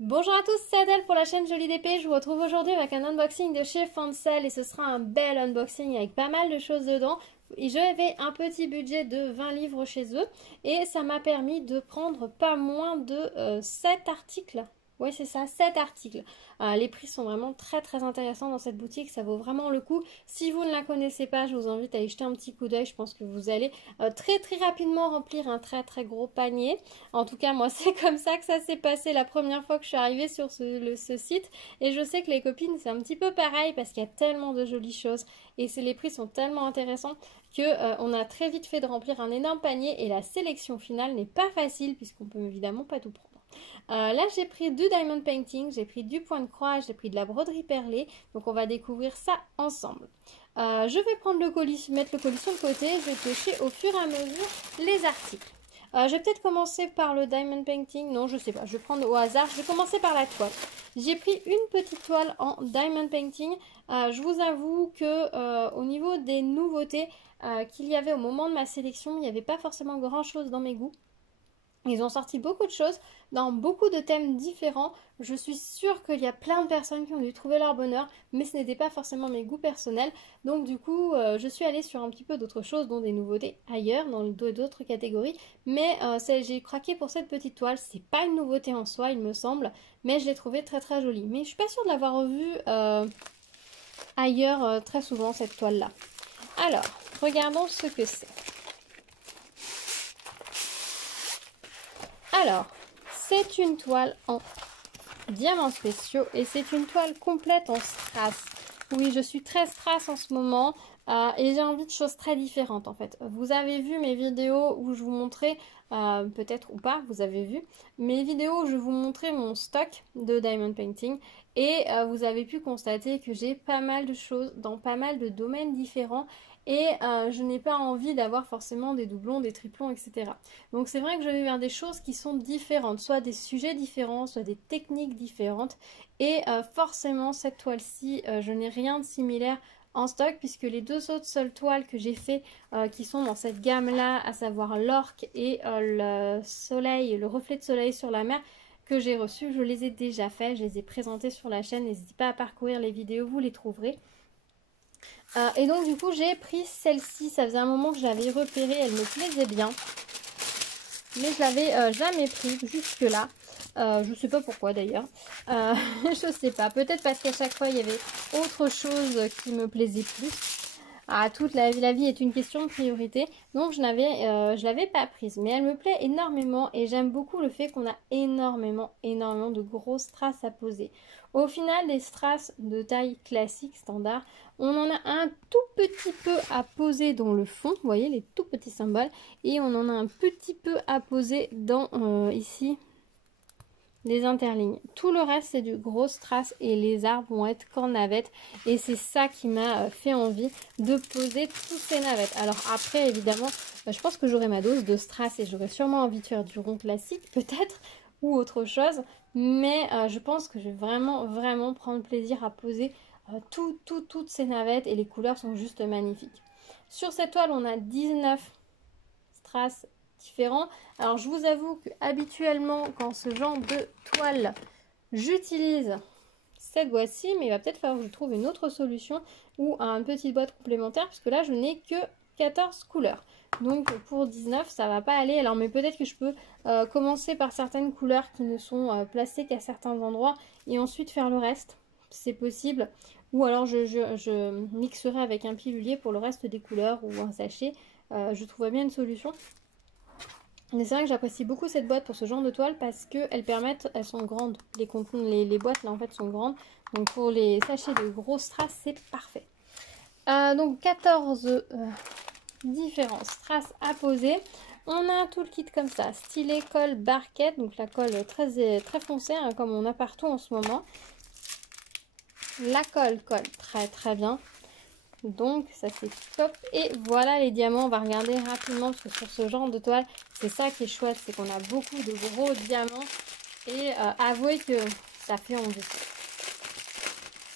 Bonjour à tous, c'est Adèle pour la chaîne Jolie d'épée. Je vous retrouve aujourd'hui avec un unboxing de chez Fancel et ce sera un bel unboxing avec pas mal de choses dedans. Et j'avais un petit budget de 20 livres chez eux et ça m'a permis de prendre pas moins de 7 articles. Oui, c'est ça, 7 articles. Les prix sont vraiment très intéressants dans cette boutique, ça vaut vraiment le coup. Si vous ne la connaissez pas, je vous invite à y jeter un petit coup d'œil. Je pense que vous allez très rapidement remplir un très gros panier. En tout cas, moi, c'est comme ça que ça s'est passé la première fois que je suis arrivée sur ce site. Et je sais que les copines, c'est un petit peu pareil parce qu'il y a tellement de jolies choses et les prix sont tellement intéressants que on a très vite fait de remplir un énorme panier et la sélection finale n'est pas facile puisqu'on peut évidemment pas tout prendre. Là, j'ai pris du diamond painting, j'ai pris du point de croix, j'ai pris de la broderie perlée. Donc, on va découvrir ça ensemble. Je vais prendre le colis, mettre le colis sur le côté. Je vais piocher au fur et à mesure les articles. Je vais peut-être commencer par le diamond painting. Non, je sais pas. Je vais prendre au hasard. Je vais commencer par la toile. J'ai pris une petite toile en diamond painting. Je vous avoue que au niveau des nouveautés qu'il y avait au moment de ma sélection, il n'y avait pas forcément grand-chose dans mes goûts. Ils ont sorti beaucoup de choses dans beaucoup de thèmes différents. Je suis sûre qu'il y a plein de personnes qui ont dû trouver leur bonheur, mais ce n'était pas forcément mes goûts personnels. Donc du coup, je suis allée sur un petit peu d'autres choses, dont des nouveautés ailleurs, dans d'autres catégories. Mais j'ai craqué pour cette petite toile. C'est pas une nouveauté en soi, il me semble, mais je l'ai trouvée très jolie. Mais je suis pas sûre de l'avoir vue ailleurs très souvent, cette toile-là. Alors, regardons ce que c'est. Alors, c'est une toile en diamants spéciaux et c'est une toile complète en strass. Oui, je suis très strass en ce moment et j'ai envie de choses très différentes en fait. Vous avez vu mes vidéos où je vous montrais, peut-être ou pas, vous avez vu, mes vidéos où je vous montrais mon stock de diamond painting et vous avez pu constater que j'ai pas mal de choses dans pas mal de domaines différents et je n'ai pas envie d'avoir forcément des doublons, des triplons, etc. Donc c'est vrai que je vais vers des choses qui sont différentes, soit des sujets différents, soit des techniques différentes. Et forcément, cette toile-ci, je n'ai rien de similaire en stock puisque les deux autres seules toiles que j'ai fait qui sont dans cette gamme-là, à savoir l'orque et le soleil, le reflet de soleil sur la mer, que j'ai reçu, je les ai déjà fait, je les ai présentés sur la chaîne, n'hésitez pas à parcourir les vidéos, vous les trouverez. Et donc du coup j'ai pris celle-ci, ça faisait un moment que je l'avais repérée, elle me plaisait bien. Mais je l'avais jamais pris jusque là. Je sais pas pourquoi d'ailleurs. Je sais pas. Peut-être parce qu'à chaque fois il y avait autre chose qui me plaisait plus. Toute la vie est une question de priorité. Donc je l'avais pas prise. Mais elle me plaît énormément et j'aime beaucoup le fait qu'on a énormément de grosses strass à poser. Au final, des strass de taille classique, standard, on en a un tout petit peu à poser dans le fond. Vous voyez les tout petits symboles. Et on en a un petit peu à poser dans ici les interlignes. Tout le reste c'est du gros strass et les arbres vont être qu'en navette et c'est ça qui m'a fait envie de poser toutes ces navettes. Alors après évidemment je pense que j'aurai ma dose de strass et j'aurai sûrement envie de faire du rond classique peut-être ou autre chose, mais je pense que je vais vraiment prendre plaisir à poser toutes ces navettes et les couleurs sont juste magnifiques. Sur cette toile on a 19 strass différents. Alors je vous avoue que habituellement quand ce genre de toile j'utilise cette boîte-ci, mais il va peut-être falloir que je trouve une autre solution ou une petite boîte complémentaire puisque là je n'ai que 14 couleurs. Donc pour 19 ça va pas aller. Alors mais peut-être que je peux commencer par certaines couleurs qui ne sont placées qu'à certains endroits et ensuite faire le reste. C'est possible. Ou alors je mixerai avec un pilulier pour le reste des couleurs ou un sachet. Je trouverai bien une solution. Mais c'est vrai que j'apprécie beaucoup cette boîte pour ce genre de toile parce qu'elles permettent, elles sont grandes. Les boîtes là en fait sont grandes. Donc pour les sachets de gros strass, c'est parfait. Donc 14 différents strass à poser. On a tout le kit comme ça, stylet, colle, barquette. Donc la colle très foncée hein, comme on a partout en ce moment. La colle colle très bien. Donc ça c'est top. Et voilà les diamants, on va regarder rapidement parce que sur ce genre de toile, c'est ça qui est chouette, c'est qu'on a beaucoup de gros diamants. Et avouez que ça fait envie.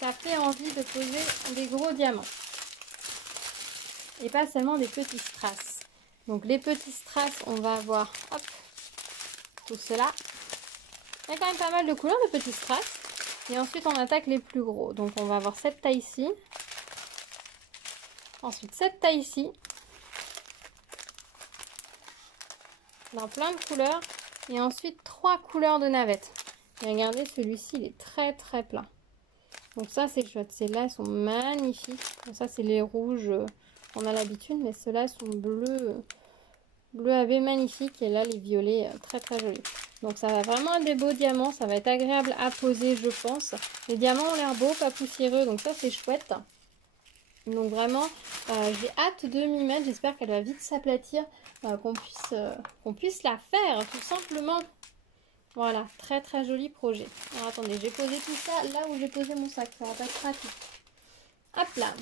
Ça fait envie de poser des gros diamants. Et pas seulement des petits strass. Donc les petits strass, on va avoir hop, tout cela. Il y a quand même pas mal de couleurs de petits strass. Et ensuite, on attaque les plus gros. Donc, on va avoir cette taille-ci. Ensuite, cette taille-ci. Dans plein de couleurs. Et ensuite, 3 couleurs de navette. Et regardez, celui-ci, il est très très plat. Donc ça, c'est chouette. Celles-là, elles sont magnifiques. Bon, ça, c'est les rouges qu'on a l'habitude. Mais ceux-là sont bleus, bleu AB magnifique. Et là, les violets, très très jolis. Donc ça va vraiment être des beaux diamants. Ça va être agréable à poser, je pense. Les diamants ont l'air beaux, pas poussiéreux. Donc ça, c'est chouette. Donc vraiment, j'ai hâte de m'y mettre. J'espère qu'elle va vite s'aplatir. Qu'on puisse la faire, tout simplement. Voilà, très très joli projet. Alors attendez, j'ai posé tout ça là où j'ai posé mon sac. Ça va pas être pratique. Hop là.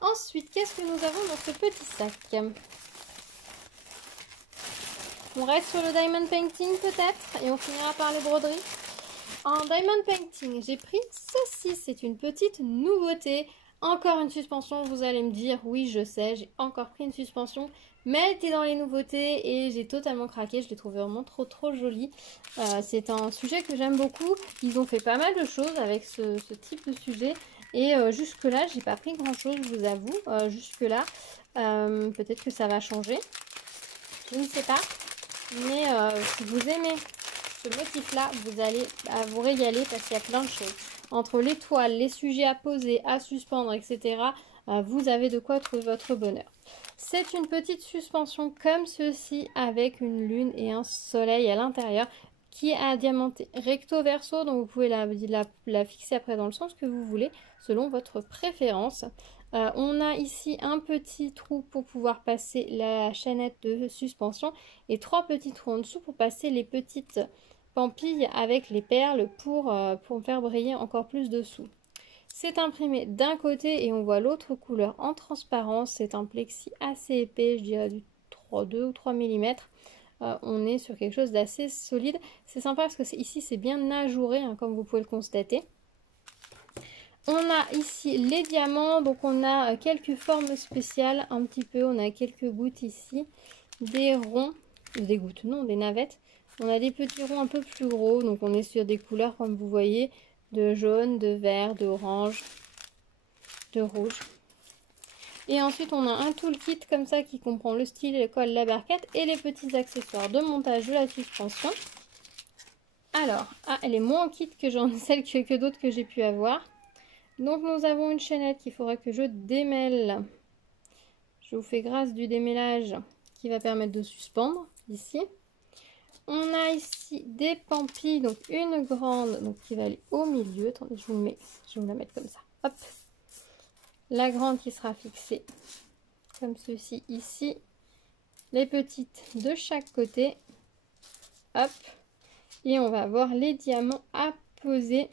Ensuite, qu'est-ce que nous avons dans ce petit sac? On reste sur le diamond painting peut-être et on finira par les broderies. En diamond painting, j'ai pris ceci. C'est une petite nouveauté. Encore une suspension, vous allez me dire, oui je sais, j'ai encore pris une suspension, mais elle était dans les nouveautés et j'ai totalement craqué, je l'ai trouvé vraiment trop jolie. C'est un sujet que j'aime beaucoup, ils ont fait pas mal de choses avec ce type de sujet et jusque là j'ai pas pris grand chose, je vous avoue, jusque là, peut-être que ça va changer, je ne sais pas, mais si vous aimez ce motif là, vous allez vous régaler parce qu'il y a plein de choses. Entre les toiles, les sujets à poser, à suspendre, etc. Vous avez de quoi trouver votre bonheur. C'est une petite suspension comme ceci avec une lune et un soleil à l'intérieur qui est diamanté recto verso. Donc vous pouvez la fixer après dans le sens que vous voulez selon votre préférence. On a ici un petit trou pour pouvoir passer la chaînette de suspension et 3 petits trous en dessous pour passer les petites pampille avec les perles pour faire briller encore plus dessous. C'est imprimé d'un côté et on voit l'autre couleur en transparence. C'est un plexi assez épais, je dirais du 2 ou 3 mm. On est sur quelque chose d'assez solide. C'est sympa parce que ici c'est bien ajouré, hein, comme vous pouvez le constater. On a ici les diamants, donc on a quelques formes spéciales un petit peu. On a quelques gouttes ici, des ronds, des gouttes non, des navettes. On a des petits ronds un peu plus gros, donc on est sur des couleurs comme vous voyez, de jaune, de vert, d'orange, de rouge. Et ensuite on a un toolkit comme ça qui comprend le stylet, le col, la barquette et les petits accessoires de montage de la suspension. Alors, elle est moins en kit que celle que d'autres que j'ai pu avoir. Donc nous avons une chaînette qu'il faudra que je démêle. Je vous fais grâce du démêlage qui va permettre de suspendre ici. On a ici des pampilles, donc une grande donc qui va aller au milieu. Attendez, je vais vous la mettre comme ça. Hop. La grande qui sera fixée comme ceci ici. Les petites de chaque côté. Hop. Et on va avoir les diamants à poser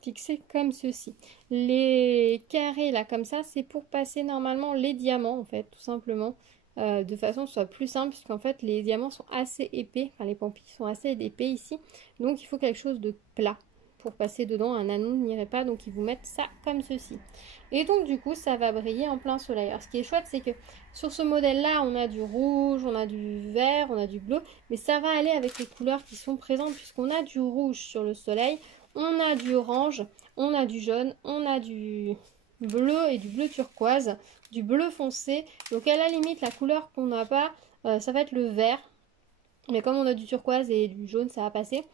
fixés comme ceci. Les carrés là comme ça, c'est pour passer normalement les diamants en fait, tout simplement. De façon que ce soit plus simple puisqu'en fait les diamants sont assez épais, enfin les pampilles sont assez épais ici, donc il faut quelque chose de plat pour passer dedans. Un anneau n'irait pas, donc ils vous mettent ça comme ceci et donc du coup ça va briller en plein soleil. Alors ce qui est chouette, c'est que sur ce modèle là on a du rouge, on a du vert, on a du bleu, mais ça va aller avec les couleurs qui sont présentes puisqu'on a du rouge sur le soleil, on a du orange, on a du jaune, on a du bleu et du bleu turquoise, du bleu foncé. Donc à la limite la couleur qu'on n'a pas, ça va être le vert, mais comme on a du turquoise et du jaune ça va passer.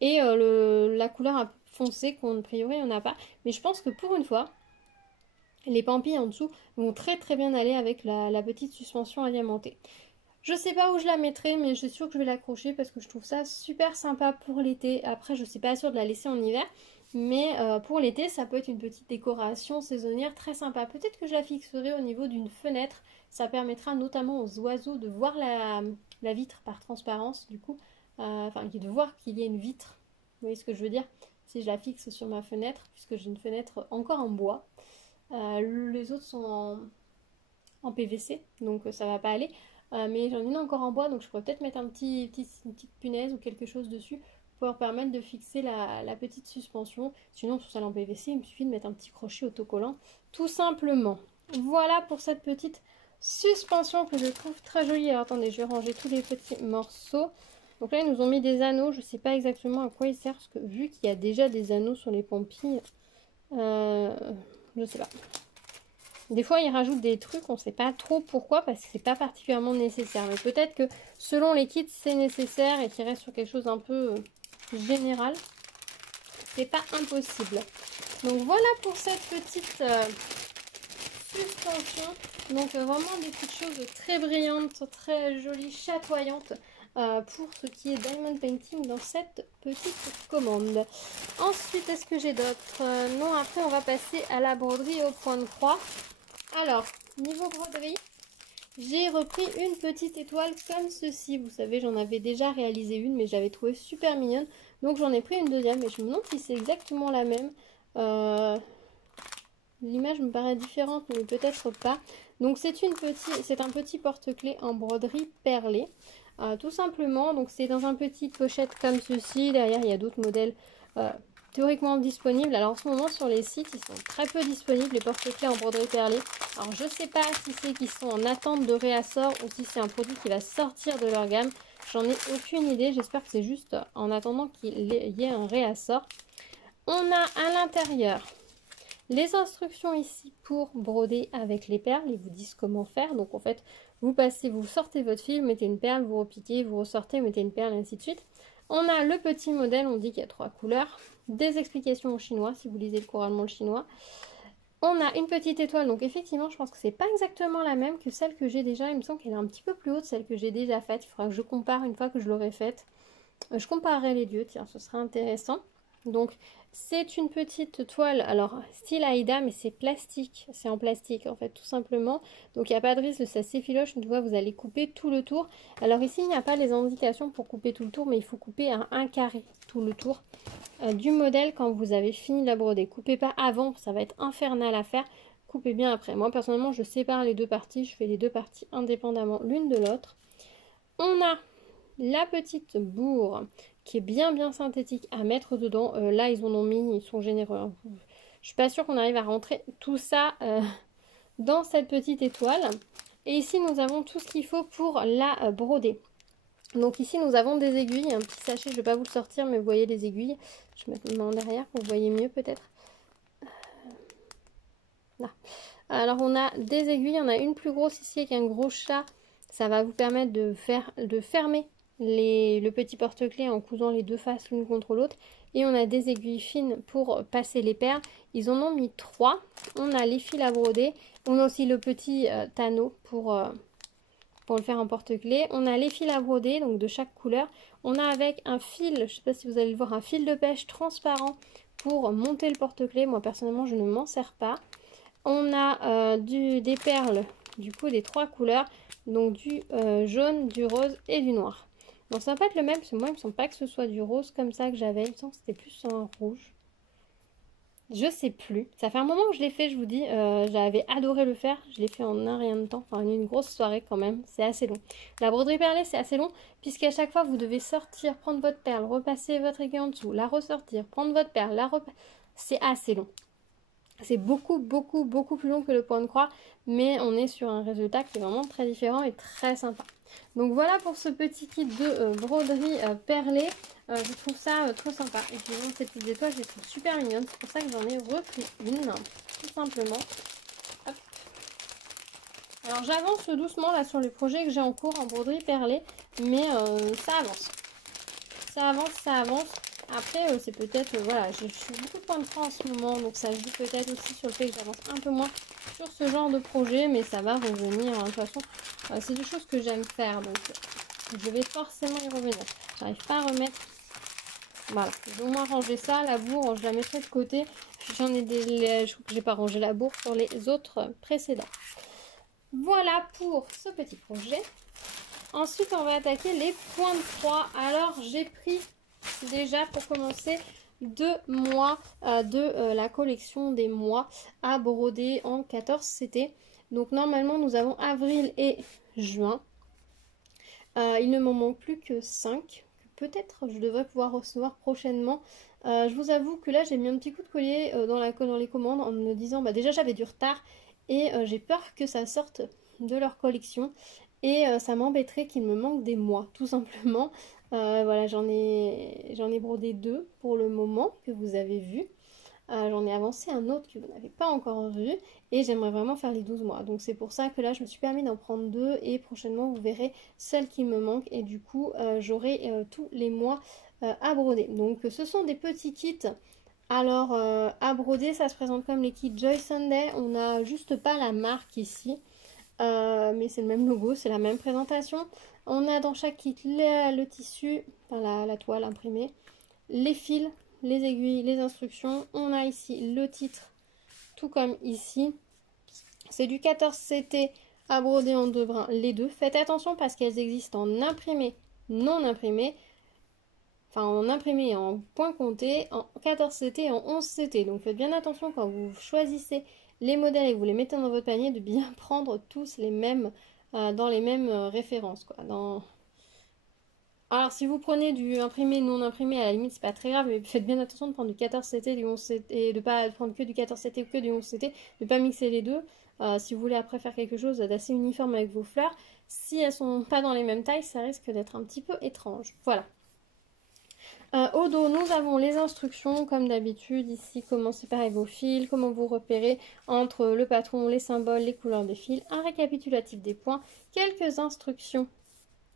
Et la couleur un peu foncée qu'on a priori on n'a pas. Mais je pense que pour une fois, les pampilles en dessous vont très bien aller avec la petite suspension diamantée. Je sais pas où je la mettrai, mais je suis sûre que je vais l'accrocher parce que je trouve ça super sympa pour l'été. Après, je suis pas sûre de la laisser en hiver, mais pour l'été, ça peut être une petite décoration saisonnière très sympa. Peut-être que je la fixerai au niveau d'une fenêtre. Ça permettra notamment aux oiseaux de voir la vitre par transparence, du coup. Enfin, de voir qu'il y a une vitre. Vous voyez ce que je veux dire? Si je la fixe sur ma fenêtre, puisque j'ai une fenêtre encore en bois. Les autres sont en PVC, donc ça va pas aller. Mais j'en ai une encore en bois, donc je pourrais peut-être mettre une petite punaise ou quelque chose dessus pour leur permettre de fixer la petite suspension. Sinon, tout ça en PVC, il me suffit de mettre un petit crochet autocollant, tout simplement. Voilà pour cette petite suspension que je trouve très jolie. Alors attendez, je vais ranger tous les petits morceaux. Donc là, ils nous ont mis des anneaux. Je ne sais pas exactement à quoi ils servent, parce que vu qu'il y a déjà des anneaux sur les pompilles, je ne sais pas. Des fois, ils rajoutent des trucs, on ne sait pas trop pourquoi, parce que c'est pas particulièrement nécessaire. Mais peut-être que selon les kits, c'est nécessaire et qu'ils restent sur quelque chose un peu général. C'est pas impossible. Donc voilà pour cette petite suspension. Donc vraiment des petites choses très brillantes, très jolies, chatoyantes pour ce qui est diamond painting dans cette petite commande. Ensuite, est-ce que j'ai d'autres? Non, après on va passer à la broderie au point de croix. Alors, niveau broderie, j'ai repris une petite étoile comme ceci. Vous savez, j'en avais déjà réalisé une, mais j'avais trouvé super mignonne. Donc j'en ai pris une deuxième, et je me demande si c'est exactement la même. L'image me paraît différente, mais peut-être pas. Donc c'est un petit porte-clés en broderie perlée. Tout simplement, donc c'est dans un petit pochette comme ceci. Derrière, il y a d'autres modèles théoriquement disponibles. Alors en ce moment, sur les sites, ils sont très peu disponibles, les porte-clés en broderie perlée. Alors je sais pas si c'est qu'ils sont en attente de réassort ou si c'est un produit qui va sortir de leur gamme. J'en ai aucune idée. J'espère que c'est juste en attendant qu'il y ait un réassort. On a à l'intérieur les instructions ici pour broder avec les perles. Ils vous disent comment faire. Donc en fait, vous sortez votre fil, mettez une perle, vous repiquez, vous ressortez, mettez une perle, et ainsi de suite. On a le petit modèle, on dit qu'il y a 3 couleurs. Des explications en chinois, si vous lisez couramment le chinois. On a une petite étoile, donc effectivement, je pense que c'est pas exactement la même que celle que j'ai déjà. Il me semble qu'elle est un petit peu plus haute, celle que j'ai déjà faite. Il faudra que je compare une fois que je l'aurai faite. Je comparerai les deux, tiens, ce sera intéressant. Donc, c'est une petite toile, alors style Aïda, mais c'est plastique, c'est en plastique en fait, tout simplement. Donc, il n'y a pas de risque, ça s'effiloche, une fois vous allez couper tout le tour. Alors ici, il n'y a pas les indications pour couper tout le tour, mais il faut couper à 1 carré tout le tour du modèle quand vous avez fini la broder. Coupez pas avant, ça va être infernal à faire. Coupez bien après. Moi, personnellement, je sépare les deux parties, je fais les deux parties indépendamment l'une de l'autre. On a la petite bourre qui est bien synthétique à mettre dedans. Là, ils en ont mis, ils sont généreux. Je suis pas sûre qu'on arrive à rentrer tout ça dans cette petite étoile. Et ici, nous avons tout ce qu'il faut pour la broder. Donc ici, nous avons des aiguilles, un petit sachet, je ne vais pas vous le sortir, mais vous voyez les aiguilles. Je vais mettre mes mains derrière pour que vous voyez mieux peut-être. Là. Alors on a des aiguilles, on a une plus grosse ici avec un gros chat. Ça va vous permettre de fermer le petit porte-clés en cousant les deux faces l'une contre l'autre. Et on a des aiguilles fines pour passer les perles. Ils en ont mis 3. On a les fils à broder. On a aussi le petit tanneau pour le faire en porte-clés. On a les fils à broder, donc de chaque couleur. On a avec un fil, je ne sais pas si vous allez le voir, un fil de pêche transparent pour monter le porte-clés. Moi personnellement, je ne m'en sers pas. On a des perles, du coup des 3 couleurs, donc du jaune, du rose et du noir. Donc ça va pas être le même, parce que moi il me semble pas que ce soit du rose comme ça que j'avais, il me semble que c'était plus un rouge. Je sais plus, ça fait un moment que je l'ai fait, je vous dis, j'avais adoré le faire, je l'ai fait en un rien de temps, enfin une grosse soirée quand même, c'est assez long. La broderie perlée c'est assez long, puisqu'à chaque fois vous devez sortir, prendre votre perle, repasser votre aiguille en dessous, la ressortir, prendre votre perle, c'est assez long. C'est beaucoup plus long que le point de croix, mais on est sur un résultat qui est vraiment très différent et très sympa. Donc voilà pour ce petit kit de broderie perlée. Je trouve ça trop sympa. Et puis bon, ces petites étoiles, je les trouve super mignonnes. C'est pour ça que j'en ai repris une, tout simplement. Hop. Alors j'avance doucement là sur les projets que j'ai en cours en broderie perlée, mais ça avance. Ça avance. Après, c'est peut-être, voilà, je suis beaucoup de points de croix en ce moment, donc ça joue peut-être aussi sur le fait que j'avance un peu moins sur ce genre de projet, mais ça va revenir. Hein. De toute façon, c'est des choses que j'aime faire, donc je vais forcément y revenir. J'arrive pas à remettre, voilà, je vais au moins ranger ça, la bourre, je la mettrai de côté. J'en ai je trouve que j'ai pas rangé la bourre sur les autres précédents. Voilà pour ce petit projet. Ensuite, on va attaquer les points de croix. Alors, j'ai pris déjà pour commencer 2 mois de la collection des mois à broder en 14 CT. Donc normalement nous avons avril et juin. Il ne m'en manque plus que 5. Peut-être je devrais pouvoir recevoir prochainement. Je vous avoue que là j'ai mis un petit coup de collier dans les commandes en me disant déjà j'avais du retard et j'ai peur que ça sorte de leur collection. Et ça m'embêterait qu'il me manque des mois, tout simplement. Voilà, j'en ai brodé 2 pour le moment que vous avez vu. J'en ai avancé un autre que vous n'avez pas encore vu et j'aimerais vraiment faire les 12 mois. Donc c'est pour ça que là je me suis permis d'en prendre 2 et prochainement vous verrez celles qui me manquent et du coup j'aurai tous les mois à broder. Donc ce sont des petits kits. Alors à broder ça se présente comme les kits Joy Sunday. On n'a juste pas la marque ici. Mais c'est le même logo, c'est la même présentation. On a dans chaque kit le tissu, enfin la toile imprimée, les fils, les aiguilles, les instructions. On a ici le titre, tout comme ici. C'est du 14 CT à broder en 2 brins, les deux. Faites attention parce qu'elles existent en imprimé, non imprimé. Enfin, en imprimé et en point compté, en 14 CT et en 11 CT. Donc faites bien attention quand vous choisissez les modèles et que vous les mettez dans votre panier de bien prendre tous les mêmes, dans les mêmes références, quoi. Alors si vous prenez du imprimé, non imprimé, à la limite c'est pas très grave, mais faites bien attention de prendre du 14 CT, du 11 CT, et de pas prendre que du 14 CT ou que du 11 CT, de pas mixer les deux. Si vous voulez après faire quelque chose d'assez uniforme avec vos fleurs, si elles sont pas dans les mêmes tailles, ça risque d'être un petit peu étrange. Voilà. Au dos, nous avons les instructions, comme d'habitude, ici, comment séparer vos fils, comment vous repérer entre le patron, les symboles, les couleurs des fils, un récapitulatif des points, quelques instructions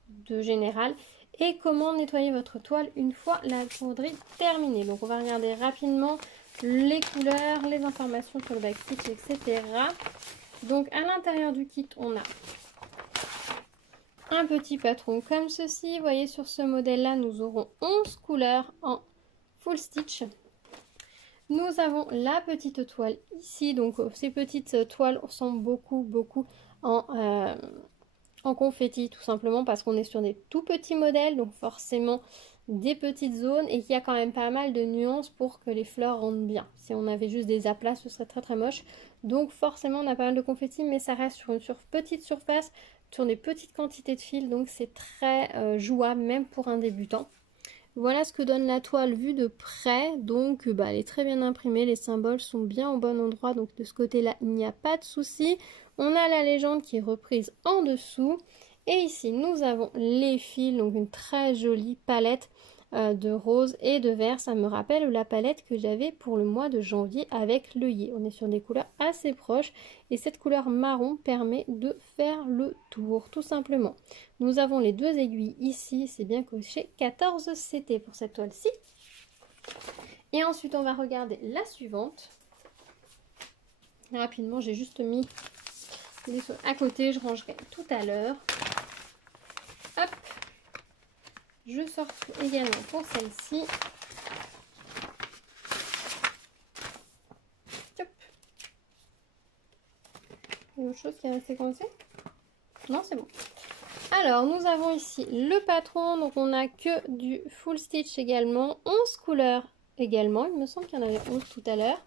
de général et comment nettoyer votre toile une fois la broderie terminée. Donc on va regarder rapidement les couleurs, les informations sur le backstitch, etc. Donc à l'intérieur du kit, on a un petit patron comme ceci. Vous voyez sur ce modèle là nous aurons 11 couleurs en full stitch. Nous avons la petite toile ici, donc ces petites toiles sont beaucoup en confetti, tout simplement parce qu'on est sur des tout petits modèles, donc forcément des petites zones et qu'il y a quand même pas mal de nuances pour que les fleurs rendent bien. Si on avait juste des aplats, ce serait très moche. Donc forcément on a pas mal de confetti, mais ça reste sur une petite surface, sur des petites quantités de fils, donc c'est très jouable même pour un débutant. Voilà ce que donne la toile vue de près, donc elle est très bien imprimée, les symboles sont bien au bon endroit, donc de ce côté-là il n'y a pas de souci. On a la légende qui est reprise en dessous, et ici nous avons les fils, donc une très jolie palette de rose et de vert. Ça me rappelle la palette que j'avais pour le mois de janvier avec l'œillet. On est sur des couleurs assez proches et cette couleur marron permet de faire le tour tout simplement. Nous avons les 2 aiguilles ici, c'est bien coché, 14 CT pour cette toile-ci. Et ensuite on va regarder la suivante. Rapidement, j'ai juste mis les choses à côté, je rangerai tout à l'heure. Hop, je sors également pour celle-ci. Hop. Il y a autre chose qui est resté coincé? Non, c'est bon. Alors, nous avons ici le patron, donc on n'a que du full stitch également, 11 couleurs également, il me semble qu'il y en avait 11 tout à l'heure.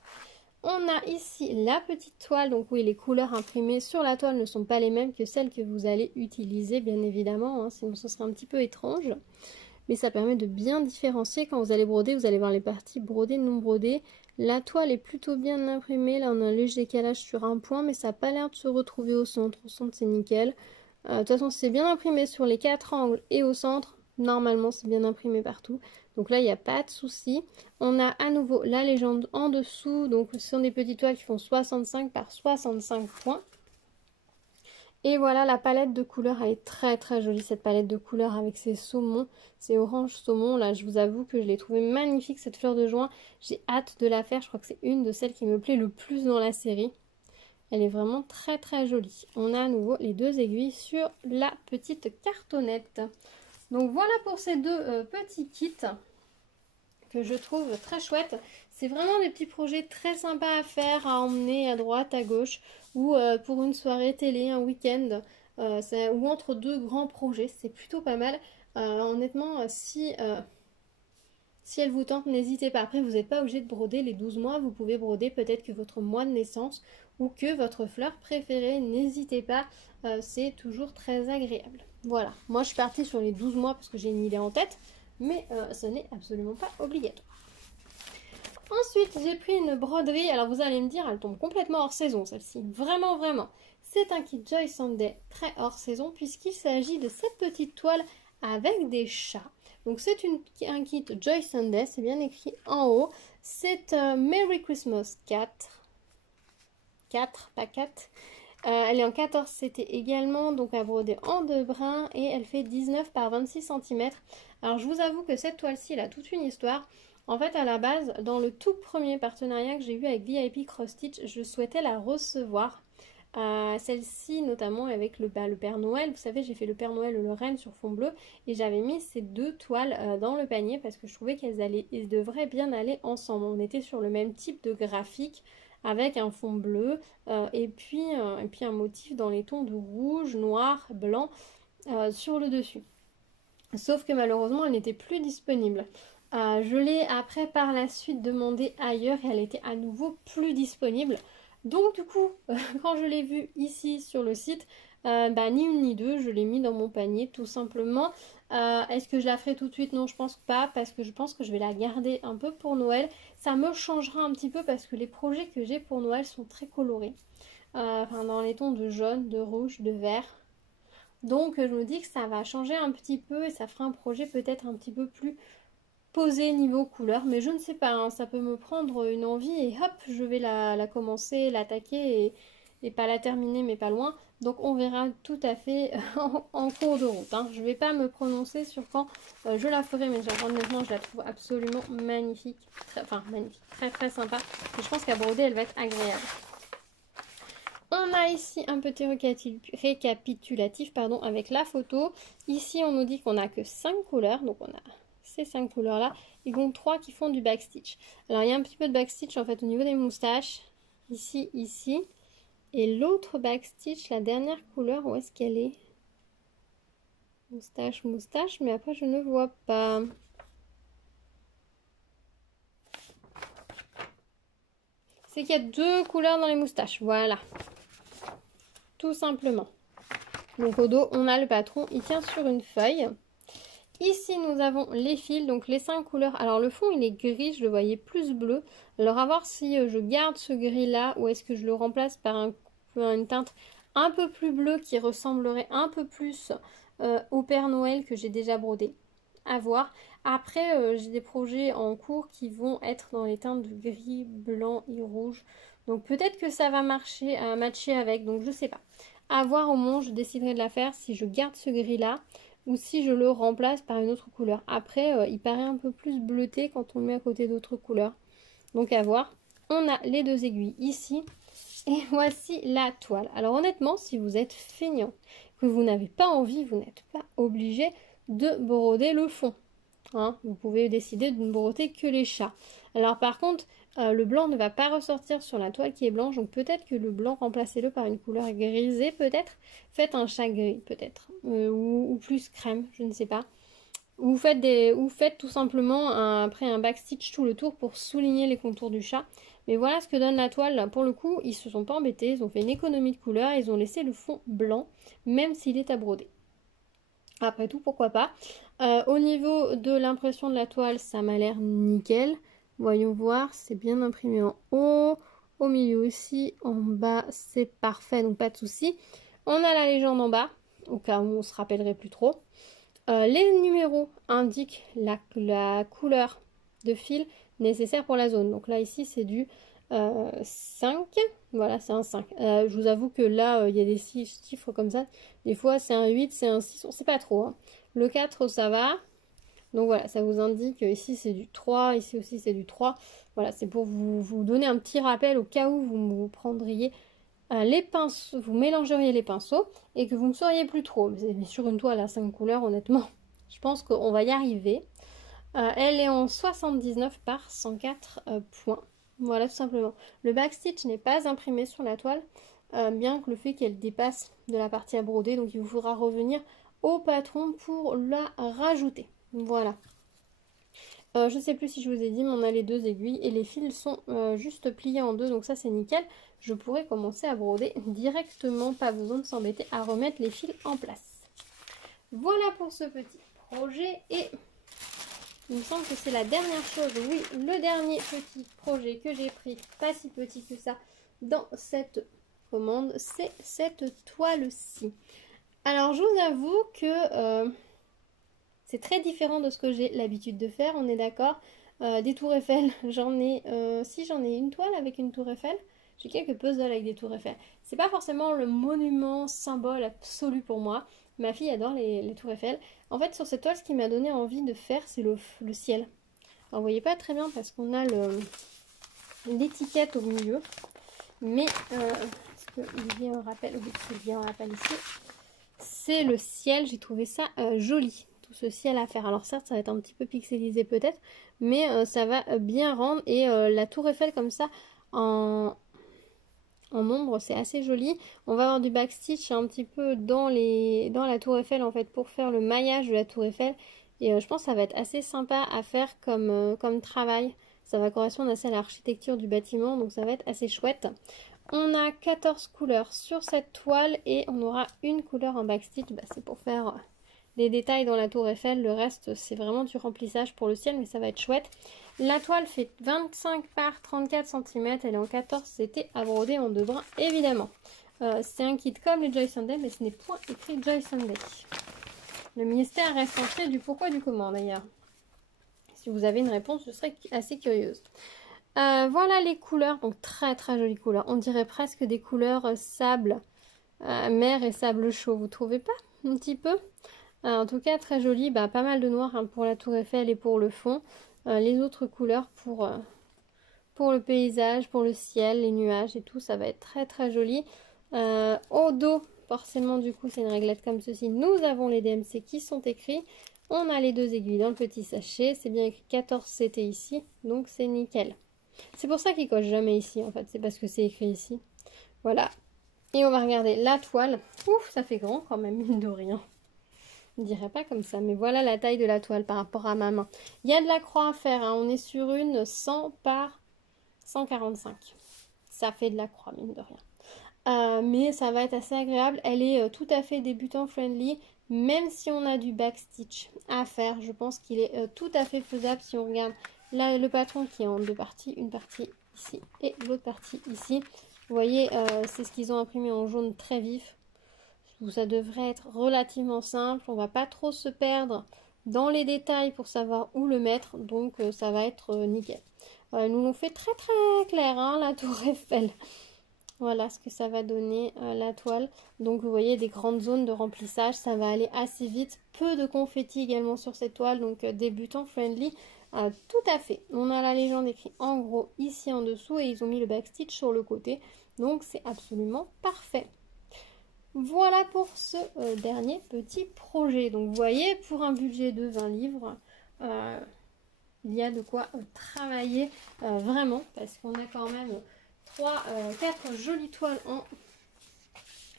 On a ici la petite toile, donc oui, les couleurs imprimées sur la toile ne sont pas les mêmes que celles que vous allez utiliser, bien évidemment, hein, sinon ce serait un petit peu étrange. Mais ça permet de bien différencier quand vous allez broder, vous allez voir les parties brodées, non brodées. La toile est plutôt bien imprimée, là on a un léger décalage sur un point, mais ça n'a pas l'air de se retrouver au centre c'est nickel. De toute façon, c'est bien imprimé sur les 4 angles et au centre. Normalement, c'est bien imprimé partout. Donc là, il n'y a pas de souci. On a à nouveau la légende en dessous. Donc, ce sont des petites toiles qui font 65 par 65 points. Et voilà, la palette de couleurs, elle est très jolie, cette palette de couleurs avec ces saumons, ces oranges saumons. Là, je vous avoue que je l'ai trouvée magnifique, cette fleur de juin. J'ai hâte de la faire. Je crois que c'est une de celles qui me plaît le plus dans la série. Elle est vraiment très jolie. On a à nouveau les 2 aiguilles sur la petite cartonnette. Donc voilà pour ces 2 petits kits que je trouve très chouettes. C'est vraiment des petits projets très sympas à faire, à emmener à droite, à gauche, ou pour une soirée télé, un week-end, ou entre 2 grands projets. C'est plutôt pas mal. Honnêtement, si elle vous tente, n'hésitez pas. Après, vous n'êtes pas obligé de broder les 12 mois. Vous pouvez broder peut-être que votre mois de naissance ou que votre fleur préférée. N'hésitez pas, c'est toujours très agréable. Voilà, moi je suis partie sur les 12 mois parce que j'ai une idée en tête, mais ce n'est absolument pas obligatoire. Ensuite, j'ai pris une broderie. Alors vous allez me dire, elle tombe complètement hors saison celle-ci. Vraiment. C'est un kit Joy Sunday très hors saison puisqu'il s'agit de cette petite toile avec des chats. Donc c'est un kit Joy Sunday, c'est bien écrit en haut. C'est Merry Christmas 4. 4, pas 4. Elle est en 14 CT également, donc à broder en 2 brins et elle fait 19 par 26 cm. Alors je vous avoue que cette toile-ci, elle a toute une histoire. En fait, à la base, dans le tout premier partenariat que j'ai eu avec VIP Cross Stitch, je souhaitais la recevoir. Celle-ci notamment avec le Père Noël. Vous savez, j'ai fait le Père Noël et le Renne sur fond bleu et j'avais mis ces deux toiles dans le panier parce que je trouvais qu'elles devraient bien aller ensemble. On était sur le même type de graphique avec un fond bleu et puis un motif dans les tons de rouge, noir, blanc sur le dessus. Sauf que malheureusement, elle n'était plus disponible. Je l'ai après par la suite demandé ailleurs et elle était à nouveau plus disponible. Donc du coup, quand je l'ai vue ici sur le site, ni une ni deux, je l'ai mis dans mon panier tout simplement. Est-ce que je la ferai tout de suite? Non, je pense pas parce que je pense que je vais la garder un peu pour Noël. Ça me changera un petit peu parce que les projets que j'ai pour Noël sont très colorés. Dans les tons de jaune, de rouge, de vert. Donc je me dis que ça va changer un petit peu et ça fera un projet peut-être un petit peu plus posé niveau couleur. Mais je ne sais pas, hein, ça peut me prendre une envie et hop, je vais la commencer, l'attaquer et pas la terminer mais pas loin. Donc on verra tout à fait en cours de route. Hein. Je ne vais pas me prononcer sur quand je la ferai, mais honnêtement je la trouve absolument magnifique. Magnifique, très très sympa. Et je pense qu'à broder elle va être agréable. On a ici un petit récapitulatif avec la photo. Ici, on nous dit qu'on n'a que 5 couleurs. Donc, on a ces 5 couleurs-là. Et donc, 3 qui font du backstitch. Alors, il y a un petit peu de backstitch en fait au niveau des moustaches. Ici, ici. Et l'autre backstitch, la dernière couleur, où est-ce qu'elle est? Moustache, moustache. Mais après, je ne vois pas. C'est qu'il y a 2 couleurs dans les moustaches. Voilà. Tout simplement. Donc au dos, on a le patron, il tient sur une feuille. Ici, nous avons les fils, donc les 5 couleurs. Alors le fond, il est gris, je le voyais plus bleu. Alors à voir si je garde ce gris-là ou est-ce que je le remplace par une teinte un peu plus bleue qui ressemblerait un peu plus au Père Noël que j'ai déjà brodé. À voir. Après, j'ai des projets en cours qui vont être dans les teintes de gris, blanc et rouge. Donc peut-être que ça va matcher avec, donc je sais pas. À voir au moment, je déciderai de la faire si je garde ce gris là ou si je le remplace par une autre couleur. Après, il paraît un peu plus bleuté quand on le met à côté d'autres couleurs. Donc à voir. On a les 2 aiguilles ici. Et voici la toile. Alors honnêtement, si vous êtes feignant, que vous n'avez pas envie, vous n'êtes pas obligé de broder le fond. Hein, vous pouvez décider de ne broder que les chats. Alors par contre, le blanc ne va pas ressortir sur la toile qui est blanche, donc peut-être que le blanc, remplacez-le par une couleur grisée peut-être. Faites un chat gris peut-être, ou plus crème, je ne sais pas. Ou faites tout simplement après un backstitch tout le tour pour souligner les contours du chat. Mais voilà ce que donne la toile. Pour le coup, ils se sont pas embêtés, ils ont fait une économie de couleur, ils ont laissé le fond blanc, même s'il est à broder. Après tout, pourquoi pas. Au niveau de l'impression de la toile, ça m'a l'air nickel. Voyons voir, c'est bien imprimé en haut. Au milieu aussi, en bas, c'est parfait, donc pas de souci. On a la légende en bas, au cas où on se rappellerait plus trop. Les numéros indiquent la couleur de fil nécessaire pour la zone. Donc là, ici, c'est du 5. Voilà, c'est un 5. Je vous avoue que là, il y a des chiffres comme ça. Des fois, c'est un 8, c'est un 6. On ne sait pas trop. Hein. Le 4, ça va. Donc voilà, ça vous indique ici, c'est du 3. Ici aussi, c'est du 3. Voilà, c'est pour vous donner un petit rappel au cas où vous prendriez les pinceaux, vous mélangeriez les pinceaux et que vous ne sauriez plus trop. Mais sur une toile à 5 couleurs, honnêtement, je pense qu'on va y arriver. Elle est en 79 par 104 points. Voilà, tout simplement. Le backstitch n'est pas imprimé sur la toile, bien que le fait qu'elle dépasse de la partie à broder. Donc, il vous faudra revenir au patron pour la rajouter. Voilà. Je ne sais plus si je vous ai dit, mais on a les 2 aiguilles et les fils sont juste pliés en 2, donc ça c'est nickel. Je pourrais commencer à broder directement, pas besoin de s'embêter à remettre les fils en place. Voilà pour ce petit projet et il me semble que c'est la dernière chose, oui, le dernier petit projet que j'ai pris, pas si petit que ça, dans cette commande, c'est cette toile-ci. Alors je vous avoue que C'est très différent de ce que j'ai l'habitude de faire, on est d'accord. Des tours Eiffel, si j'en ai une toile avec une tour Eiffel, j'ai quelques puzzles avec des tours Eiffel. C'est pas forcément le monument symbole absolu pour moi. Ma fille adore les tours Eiffel. En fait, sur cette toile, ce qui m'a donné envie de faire, c'est le ciel. Alors, vous voyez pas très bien parce qu'on a l'étiquette au milieu. Mais, est-ce qu'il y a un rappel? Oui, il y a un rappel ici. C'est le ciel, j'ai trouvé ça joli, tout ce ciel à faire. Alors certes, ça va être un petit peu pixelisé peut-être, mais ça va bien rendre. Et la tour Eiffel comme ça, en ombre, c'est assez joli. On va avoir du backstitch un petit peu dans la tour Eiffel en fait, pour faire le maillage de la tour Eiffel. Et je pense que ça va être assez sympa à faire comme travail. Ça va correspondre assez à l'architecture du bâtiment, donc ça va être assez chouette. On a 14 couleurs sur cette toile et on aura une couleur en backstitch. Bah, c'est pour faire les détails dans la tour Eiffel. Le reste, c'est vraiment du remplissage pour le ciel, mais ça va être chouette. La toile fait 25 par 34 cm. Elle est en 14. C'était à broder en 2 brins, évidemment. C'est un kit comme les Joy Sunday, mais ce n'est point écrit Joy Sunday. Le mystère reste entier du pourquoi du comment, d'ailleurs. Si vous avez une réponse, je serais assez curieuse. Voilà les couleurs, donc très très jolies couleurs. On dirait presque des couleurs sable, mer et sable chaud, vous trouvez pas? Un petit peu. En tout cas très joli, pas mal de noir hein, pour la tour Eiffel et pour le fond. Les autres couleurs pour le paysage, pour le ciel, les nuages et tout, ça va être très très joli. Au dos, forcément du coup c'est une réglette comme ceci. Nous avons les DMC qui sont écrits. On a les 2 aiguilles dans le petit sachet. C'est bien écrit 14 CT ici, donc c'est nickel. C'est pour ça qu'il coche jamais ici en fait, c'est parce que c'est écrit ici. Voilà. Et on va regarder la toile. Ouf, ça fait grand quand même, mine de rien. On dirait pas comme ça, mais voilà la taille de la toile par rapport à ma main. Il y a de la croix à faire, hein. On est sur une 100 par 145. Ça fait de la croix, mine de rien. Mais ça va être assez agréable. Elle est tout à fait débutant friendly. Même si on a du backstitch à faire, je pense qu'il est tout à fait faisable si on regarde là, le patron qui est en 2 parties, une partie ici et l'autre partie ici. Vous voyez, c'est ce qu'ils ont imprimé en jaune très vif. Ça devrait être relativement simple. On va pas trop se perdre dans les détails pour savoir où le mettre. Donc ça va être nickel. Ils nous l'ont fait très très clair, hein, la tour Eiffel. Voilà ce que ça va donner la toile. Donc vous voyez des grandes zones de remplissage, ça va aller assez vite. Peu de confetti également sur cette toile, donc débutant friendly. Tout à fait. On a la légende écrite en gros ici en dessous et ils ont mis le backstitch sur le côté. Donc c'est absolument parfait. Voilà pour ce dernier petit projet. Donc vous voyez, pour un budget de 20 livres, il y a de quoi travailler vraiment parce qu'on a quand même 4 jolies toiles en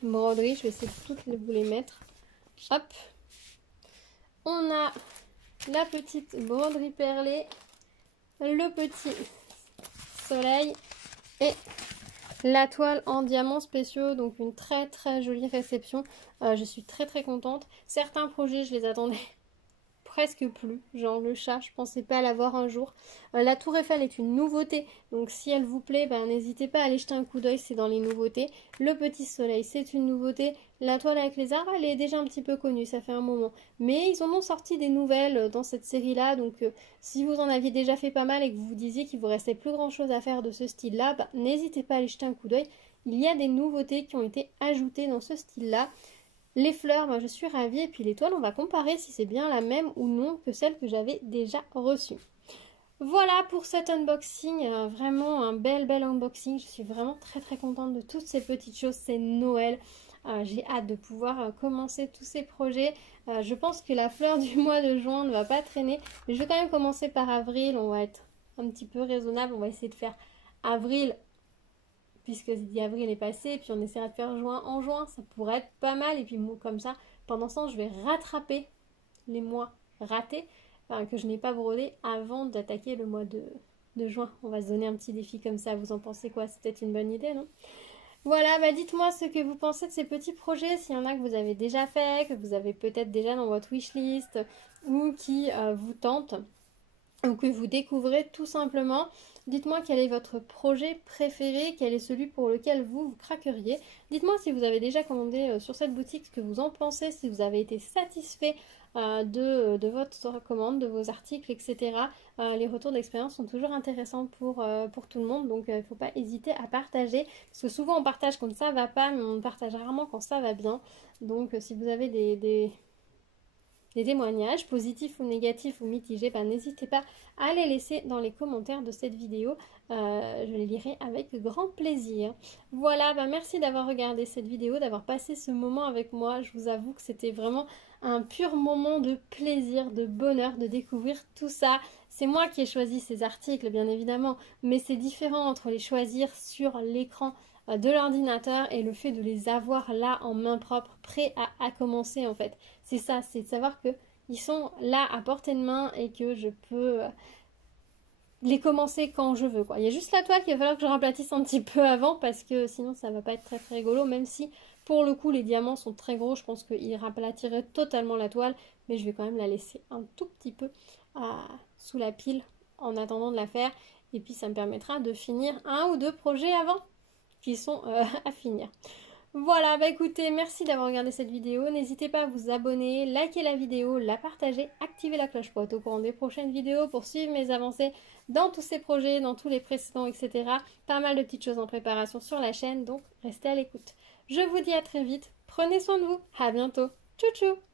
broderie. Je vais essayer de toutes vous les mettre. Hop. On a la petite broderie perlée, le petit soleil et la toile en diamants spéciaux. Donc une très très jolie réception. Je suis très très contente. Certains projets, je les attendais presque plus, genre le chat, je pensais pas l'avoir un jour. La tour Eiffel est une nouveauté, donc si elle vous plaît, n'hésitez pas à aller jeter un coup d'œil, c'est dans les nouveautés. Le petit soleil, c'est une nouveauté. La toile avec les arbres, elle est déjà un petit peu connue, ça fait un moment. Mais ils en ont sorti des nouvelles dans cette série-là, donc si vous en aviez déjà fait pas mal et que vous vous disiez qu'il vous restait plus grand-chose à faire de ce style-là, n'hésitez pas à aller jeter un coup d'œil. Il y a des nouveautés qui ont été ajoutées dans ce style-là. Les fleurs, je suis ravie. Et puis les toiles, on va comparer si c'est bien la même ou non que celle que j'avais déjà reçue. Voilà pour cet unboxing. Vraiment un bel unboxing. Je suis vraiment très très contente de toutes ces petites choses. C'est Noël. J'ai hâte de pouvoir commencer tous ces projets. Je pense que la fleur du mois de juin ne va pas traîner. Mais je vais quand même commencer par avril. On va être un petit peu raisonnable. On va essayer de faire avril, puisque avril est passé, et puis on essaiera de faire juin en juin, ça pourrait être pas mal, et puis comme ça, pendant ce temps, je vais rattraper les mois ratés, que je n'ai pas brodé avant d'attaquer le mois de juin. On va se donner un petit défi comme ça, vous en pensez quoi? C'est peut-être une bonne idée, non? Voilà, dites-moi ce que vous pensez de ces petits projets, s'il y en a que vous avez déjà fait, que vous avez peut-être déjà dans votre wishlist, ou qui vous tentent. ou que vous découvrez tout simplement. Dites-moi quel est votre projet préféré, quel est celui pour lequel vous craqueriez. Dites-moi si vous avez déjà commandé sur cette boutique, ce que vous en pensez, si vous avez été satisfait de votre commande, de vos articles, etc. Les retours d'expérience sont toujours intéressants pour tout le monde, donc il ne faut pas hésiter à partager, parce que souvent on partage quand ça va pas, mais on partage rarement quand ça va bien. Donc si vous avez des témoignages, positifs ou négatifs ou mitigés, ben, n'hésitez pas à les laisser dans les commentaires de cette vidéo. Je les lirai avec grand plaisir. Voilà, ben, merci d'avoir regardé cette vidéo, d'avoir passé ce moment avec moi. Je vous avoue que c'était vraiment un pur moment de plaisir, de bonheur de découvrir tout ça. C'est moi qui ai choisi ces articles, bien évidemment, mais c'est différent entre les choisir sur l'écran de l'ordinateur et le fait de les avoir là en main propre, prêts à commencer en fait. C'est ça, c'est de savoir que ils sont là à portée de main et que je peux les commencer quand je veux quoi. Il y a juste la toile qu'il va falloir que je raplatisse un petit peu avant parce que sinon ça va pas être très très rigolo, même si pour le coup les diamants sont très gros, je pense qu'ils raplatiraient totalement la toile, mais je vais quand même la laisser un tout petit peu sous la pile en attendant de la faire, et puis ça me permettra de finir un ou deux projets avant qui sont à finir. Voilà, bah écoutez, merci d'avoir regardé cette vidéo. N'hésitez pas à vous abonner, liker la vidéo, la partager, activer la cloche pour être au courant des prochaines vidéos, pour suivre mes avancées dans tous ces projets, dans tous les précédents, etc. Pas mal de petites choses en préparation sur la chaîne, donc restez à l'écoute. Je vous dis à très vite, prenez soin de vous, à bientôt, tchou tchou.